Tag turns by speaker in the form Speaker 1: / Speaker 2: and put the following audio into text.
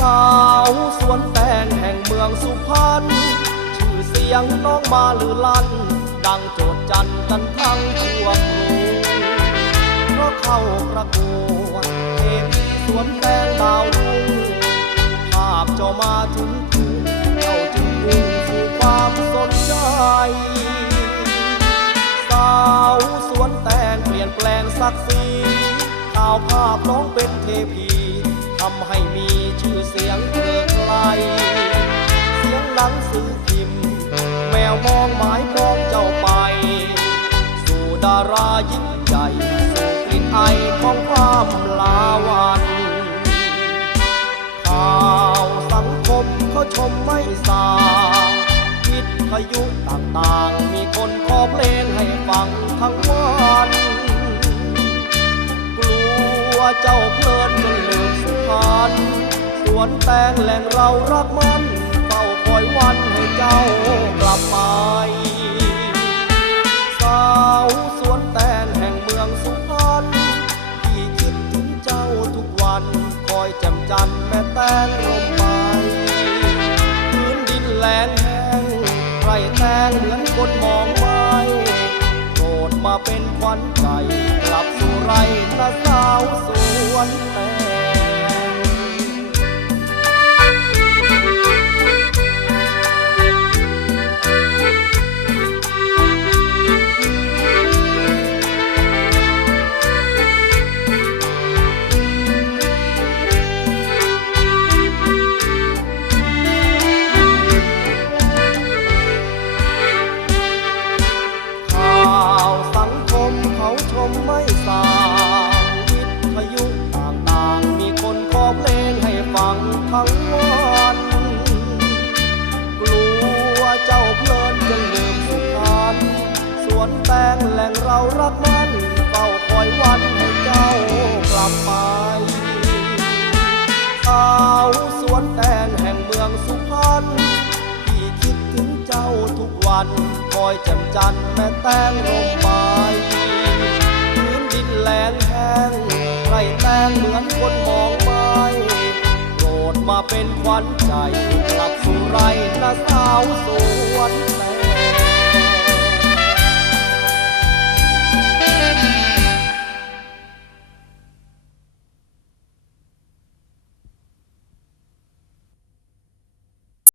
Speaker 1: สาวสวนแตงแห่งเมืองสุพรรณชื่อเสียงน้องมาลือลั่น ดังโจดจันกันทั้งทั่วกรุงเพราะเข้าประกวดเทพีสวนแตงดาวรุ่งภาพจ้ามาถึงถึงเจ้าจึงมุ่งสู่ความสนใจสาวสวนแตงเปลี่ยนแปลงศักดิ์ศรีข่าวภาพน้องเป็นเทพี ทำให้มีชื่อเสียงเกลือไกลเสียงหนังสือพิมพ์ แมวมองหมายปองเจ้าไป สู่ดารายิ่งใหญ่สู่กลิ่นไอของความลาวันข่าวสังคมเขาชมไม่สาวิทยุต่างๆ มีคนขอเพลงให้ฟังทั้งวัน กลัวเจ้า ลืมสุพรรณสวนแตงแหล่งเรารักมันเฝ้าคอยวันให้เจ้ากลับไปสาวสวนแตงแห่งเมืองสุพรรณที่คิดถึงเจ้าทุกวันคอยจำจันแม่แตงลมไปพื้นดินแหลงแห้งไรแตงเหมือนคนมองไม่โปรดมาเป็นขวัญใจกลับสู่ไรนะสาวสวนแตง งแหล่งเรารักมันเฝ้าคอยวันให้เจ้ากลับไปสาวสวนแตงแห่งเมืองสุพรรณที่คิดถึงเจ้าทุกวันคอยจำจันแม่แตงลงไปพื้นดินแหลงแห้งไรแตงเหมือนคนมองไม่โปรดมาเป็นขวัญใจกลับสู่ไรนะสาวสวน